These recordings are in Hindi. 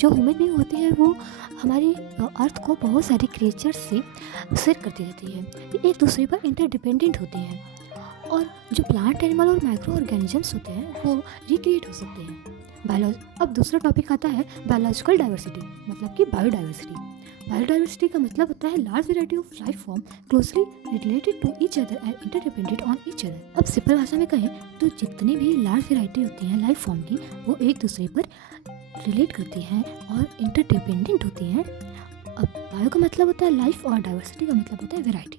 जो ह्यूमन बीइंग होती है वो हमारी अर्थ को बहुत सारे क्रिएचर्स से शेयर करती रहती है, ये एक दूसरे पर इंटरडिपेंडेंट होते हैं। और जो प्लांट एनिमल और माइक्रो ऑर्गेनिजम्स होते हैं वो रिक्रिएट हो सकते हैं। अब दूसरा टॉपिक आता है बायोलॉजिकल डाइवर्सिटी, मतलब कि बायोडाइवर्सिटी। बायोडाइवर्सिटी का मतलब होता है large variety of life form closely related to each other and interdependent on each other. अब सिंपल भाषा में कहें तो जितनी भी लार्ज वैरायटी होती हैं लाइफ फॉर्म की, वो एक दूसरे पर रिलेट करती हैं और इंटरडिपेंडेंट होती हैं। अब बायो का मतलब होता है लाइफ और डाइवर्सिटी का मतलब होता है variety.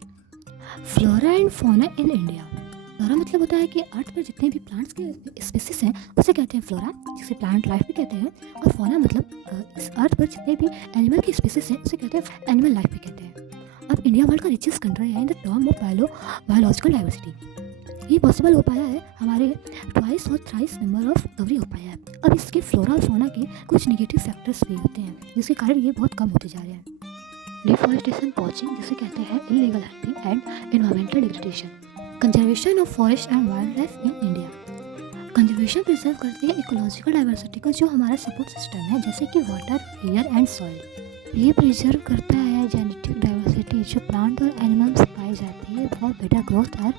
Flora and fauna in India. Flora मतलब होता है कि अर्थ पर जितने भी प्लांट्स के स्पीसीज हैं उसे कहते हैं फ्लोरा, जिसे प्लांट लाइफ भी कहते हैं। और फौना मतलब इस अर्थ पर जितने भी एनिमल की स्पीसीज हैं उसे कहते हैं एनिमल लाइफ भी कहते हैं। अब इंडिया वर्ल्ड का रिचेस्ट कंट्री है in the term of biological diversity. ये पॉसिबल हो पाया है हमारे ट्वाइस और थ्राइस नंबर ऑफ रिकवरी हो पाया है। अब इसके फ्लोरा और फौना के कुछ निगेटिव फैक्टर्स भी होते हैं जिसके कारण ये बहुत कम होते जा रहे हैं। डिफॉरेस्टेशन, पॉचिंग जिसे कहते हैं, illegal hunting and environmental degradation. Conservation of forest and wild life in India. Conservation preserve करती है इकोलॉजिकल डाइवर्सिटी का जो हमारा सपोर्ट सिस्टम है, जैसे कि वाटर, एयर एंड सॉइल। ये प्रिजर्व करता है जेनेटिक डाइवर्सिटी जो प्लांट और एनिमल्स पाई जाती है फॉर बेटर ग्रोथ और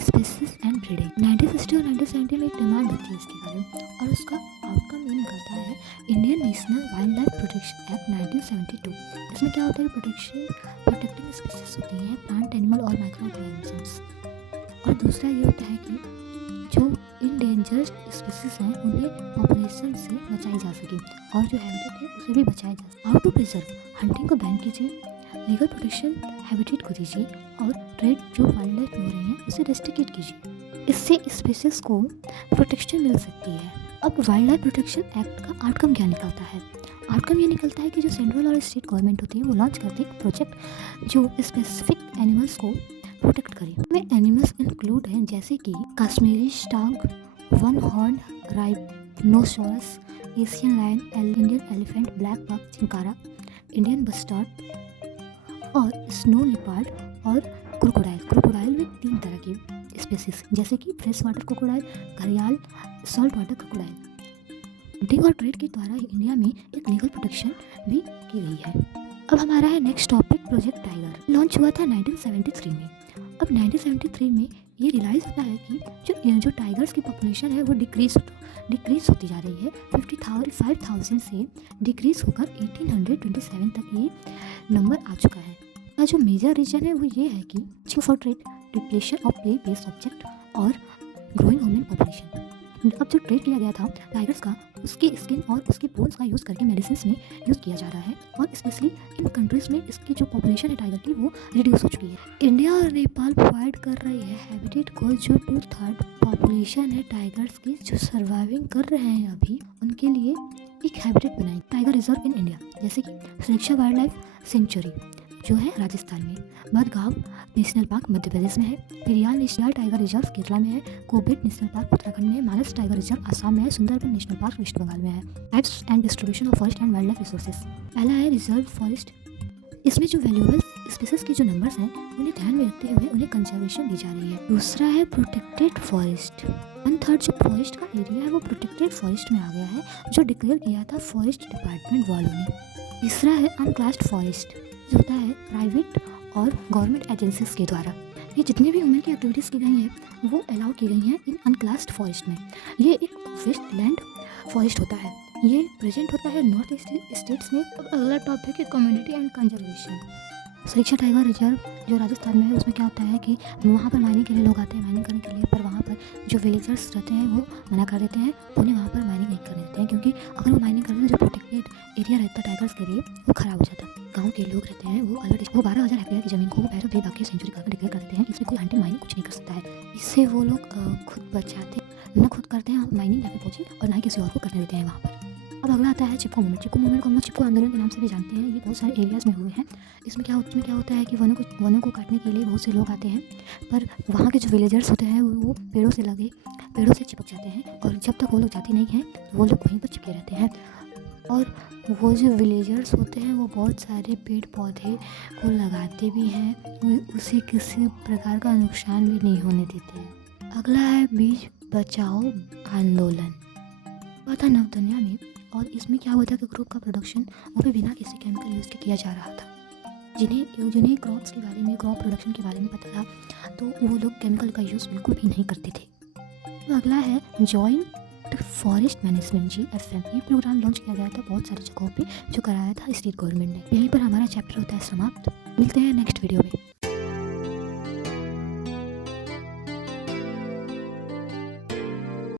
स्पीसीज एंड ब्रीडिंग। 1960 और 1970 में एक डिमांड होती है इसके बारे में और उसका आउटकम ये निकलता है Indian national wild life protection act 1972। इसमें क्या होता है, प्रोटेक्टिंग स्पीसीज होती हैं, प्लांट, एनिमल और माइक्रो ऑर्गेनिजम्स। और दूसरा ये होता है कि जो इंडेंजर्ड स्पीसीज हैं उन्हें पॉपुलेशन से बचाई जा सके और जो हैबिटेट है उसे भी बचाया जा सके। हाउ टू प्रिजर्व, हंटिंग को बैन कीजिए, लीगल प्रोटेक्शन हैबिटेट को दीजिए और ट्रेड जो वाइल्ड लाइफ में हो रही हैं उसे रेस्ट्रिक्ट कीजिए। इससे स्पीसीज को प्रोटेक्शन मिल सकती है। अब वाइल्ड लाइफ प्रोटेक्शन एक्ट का आउटकम क्या निकलता है? आउटकम ये निकलता है कि जो सेंट्रल और स्टेट गवर्नमेंट होती है वो लॉन्च करती है एक प्रोजेक्ट जो स्पेसिफिक एनिमल्स को प्रोटेक्ट करे। इसमें एनिमल्स इंक्लूड हैं जैसे कि Kashmiri stag, one horn rhinoceros, Asian lion, Indian elephant, black buck, chinkara, Indian bustard और स्नो लिपार्ड और क्रोकोडाइल। क्रोकोडाइल में 3 तरह के स्पीसीज जैसे कि फ्रेश वाटर क्रोकोडाइल, घड़ियाल, सॉल्ट वाटर क्रोकोडाइल। हंटिंग और ट्रेड के द्वारा इंडिया में एक लीगल प्रोटेक्शन भी की गई है। अब हमारा है next topic project tiger. Launch हुआ था 1973 में। अब 1973 में ये रियलाइज़ होता है कि जो टाइगर्स की पॉपुलेशन है वो डिक्रीज होती जा रही है। 55,000 से डिक्रीज होकर 1827 तक ये नंबर आ चुका है। का जो मेजर रीजन है वो ये है कि for trade, depletion of play based object और ग्रोइंग ह्यूमन पॉपुलेशन। अब जो ट्रेड किया गया था टाइगर्स का, उसकी स्किन और उसके बोन्स का यूज़ करके मेडिसिन में यूज़ किया जा रहा है और स्पेशली इन कंट्रीज़ में इसकी जो पॉपुलेशन है टाइगर की वो रिड्यूस हो चुकी है। इंडिया और नेपाल प्रोवाइड कर रही है हैबिटेट को जो 2/3 पॉपुलेशन है टाइगर्स की जो सर्वाइविंग कर रहे हैं अभी, उनके लिए एक हैबिटेट बनाई टाइगर रिजर्व इन इंडिया, जैसे कि सुरक्षा वाइल्ड लाइफ सेंचुरी जो है राजस्थान में, बदगांव नेशनल पार्क मध्य प्रदेश में है, Periyar national tiger reserve Kerala में है, कोबेट नेशनल पार्क उत्तराखंड में है, मानस टाइगर रिजर्व आसाम में है, सुंदरबन नेशनल पार्क वेस्ट बंगाल में है। Types and distribution of forest and wild life resources. पहला है रिजर्व फॉरेस्ट। इसमें जो वैल्यूएबल स्पीसीज के जो नंबर्स हैं उन्हें ध्यान में रखते हुए उन्हें कंजर्वेशन दी जा रही है। दूसरा है प्रोटेक्टेड फॉरेस्ट। 1/3 जो फॉरेस्ट का एरिया है वो प्रोटेक्टेड फॉरेस्ट में आ गया है जो डिक्लेयर किया था फॉरेस्ट डिपार्टमेंट वालों ने। तीसरा है अनक्लास्ड फॉरेस्ट जो होता है प्राइवेट और गवर्नमेंट एजेंसीज के द्वारा। ये जितनी भी ह्यूमन की एक्टिविटीज़ की गई हैं वो अलाउ की गई हैं इन अनक्लास्ड फॉरेस्ट में। ये एक वेस्ट लैंड फॉरेस्ट होता है, ये प्रेजेंट होता है नॉर्थ ईस्ट स्टेट्स में। अब अगला टॉपिक है कम्युनिटी एंड कंजर्वेशन। सुरक्षा टाइगर रिजर्व जो राजस्थान में है उसमें क्या होता है कि वहाँ पर माइनिंग के लिए लोग आते हैं माइनिंग करने के लिए, पर वहाँ पर जो विलेजर्स रहते हैं वो मना कर देते हैं, उन्हें वहाँ पर माइनिंग नहीं करने देते हैं क्योंकि अगर वो माइनिंग करते हैं तो जो प्रोटेक्टेड एरिया रहता है टाइगर्स के लिए वो ख़राब हो जाता है। गाँव के लोग रहते हैं वो अलग वो 12,000 हेक्टेयर की ज़मीन को वो पैरों बाकी सेंचुरी करके डिक्लेयर कर देते हैं, इसमें कोई हंटिंग माइनिंग कुछ नहीं कर सकता है। इससे वो लोग खुद बचाते न खुद करते हैं माइनिंग या फिर पोचिंग और ना ही किसी और को करने देते हैं वहाँ पर। अब अगला आता है चिपको मूवमेंट। चिपको मूवमेंट को हम लोग चिपको आंदोलन के नाम से भी जानते हैं। ये बहुत सारे एरियाज़ में हुए हैं। इसमें क्या होता है कि वनों को काटने के लिए बहुत से लोग आते हैं, पर वहाँ के जो विलेजर्स होते हैं वो पेड़ों से चिपक जाते हैं और जब तक वो लोग जाते नहीं हैं वो लोग वहीं पर चिपके रहते हैं। और वो जो विलेजर्स होते हैं वो बहुत सारे पेड़ पौधे को लगाते भी हैं, उसे किसी प्रकार का नुकसान भी नहीं होने देते हैं। अगला है बीज बचाओ आंदोलन। हुआ था नव दुनिया में और इसमें क्या हुआ था कि ग्रुप का प्रोडक्शन वो भी बिना किसी केमिकल यूज़ के किया जा रहा था। जिन्हें क्रॉप्स के बारे में, क्रॉप प्रोडक्शन के बारे में पता था, तो वो लोग केमिकल का यूज़ बिल्कुल भी नहीं करते थे। तो अगला है जॉइंट फॉरेस्ट मैनेजमेंट GFM। ये प्रोग्राम लॉन्च किया गया था बहुत सारी जगहों पे, जो कराया था स्टेट गवर्नमेंट ने। यहीं पर हमारा चैप्टर होता है समाप्त। मिलते हैं नेक्स्ट वीडियो में।